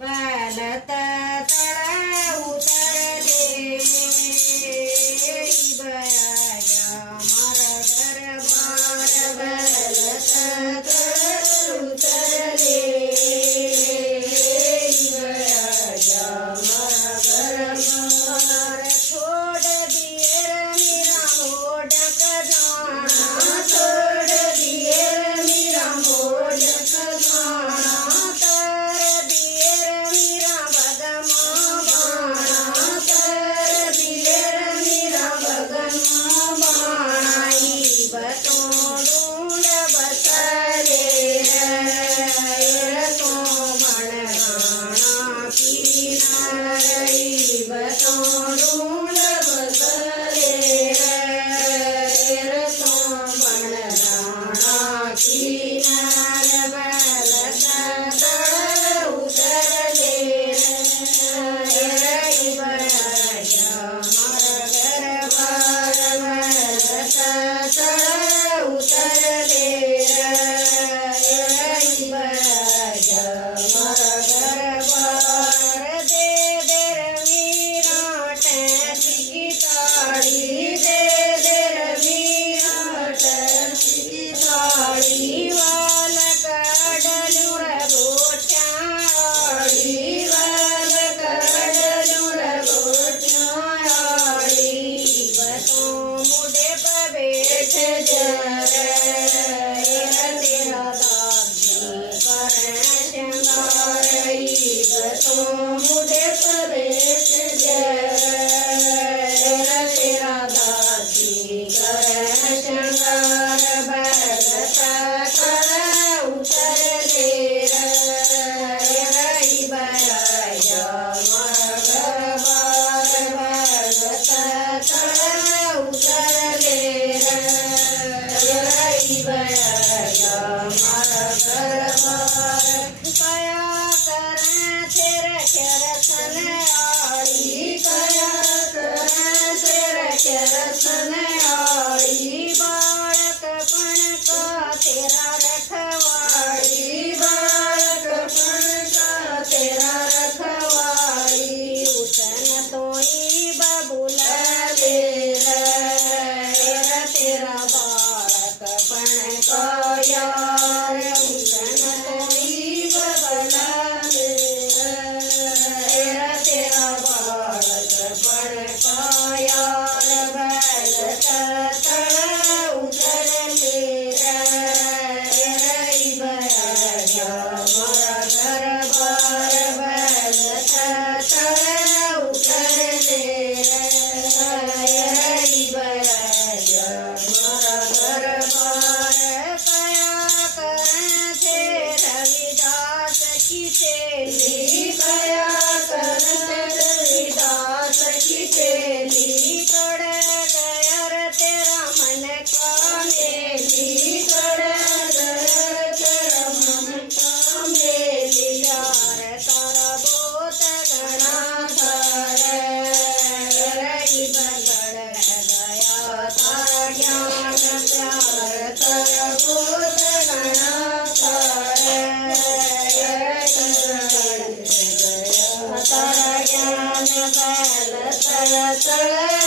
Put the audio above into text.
बालत तळा उतरले बया मारा दरबार बालत तळा उतरले बया मारा दरबार छोड़ दिए मेरा मोडक जाना छोड़ दिए मेरा मोडक जाना तर दिए मेरा बदमा बाणा तर दिए मेरा बदमा बाणाई बतों ढूंढ बसले तो मणगाना किनारे बतों ढूंढ बसले तो मणगाना किनारे बालत तळ उतरले बया मारा दरबार बालत तळ उतरले बया मारा दरबार दे रवीराट की ताड़ी दे रवीराट की ताड़ी वाल कडलुर गोट्याड़ी वाल कडलुर गोट्याड़ी बतों मुझे पर बैठ जरे तेरा दादी कर शंगारई बतों मुझे पर बैठ जरे तेरा दादी कर शंगार बालत तळ उतरले बया मारा दरबार बालत तळ उतरले बया मारा दरबार कया करें तेरे रसन आड़ी कया करें तेरे रसन आड़ी बाळकपण का तेरा रखवाड़ी बाळकपण का तेरा रखवाड़ी उसन तोई बबुला ले तेरा बाळकपण का यार उसन तोई बबुला ले तेरा बाळकपण का यार बालत तळ उतरले बया मारा दरबार बालत तळ उतरले बया मारा दरबार कया करें थे रविदास की चेली कया करें रविदास की चेली कड़ गयर तेरा मन का मेली कड़ गयर तेरा मन का मेली यार तारा बहुत घना धर बगड़ गया तारा ज्ञान प्यार तारा बहुत घना धर तारा ज्ञान बालत तळ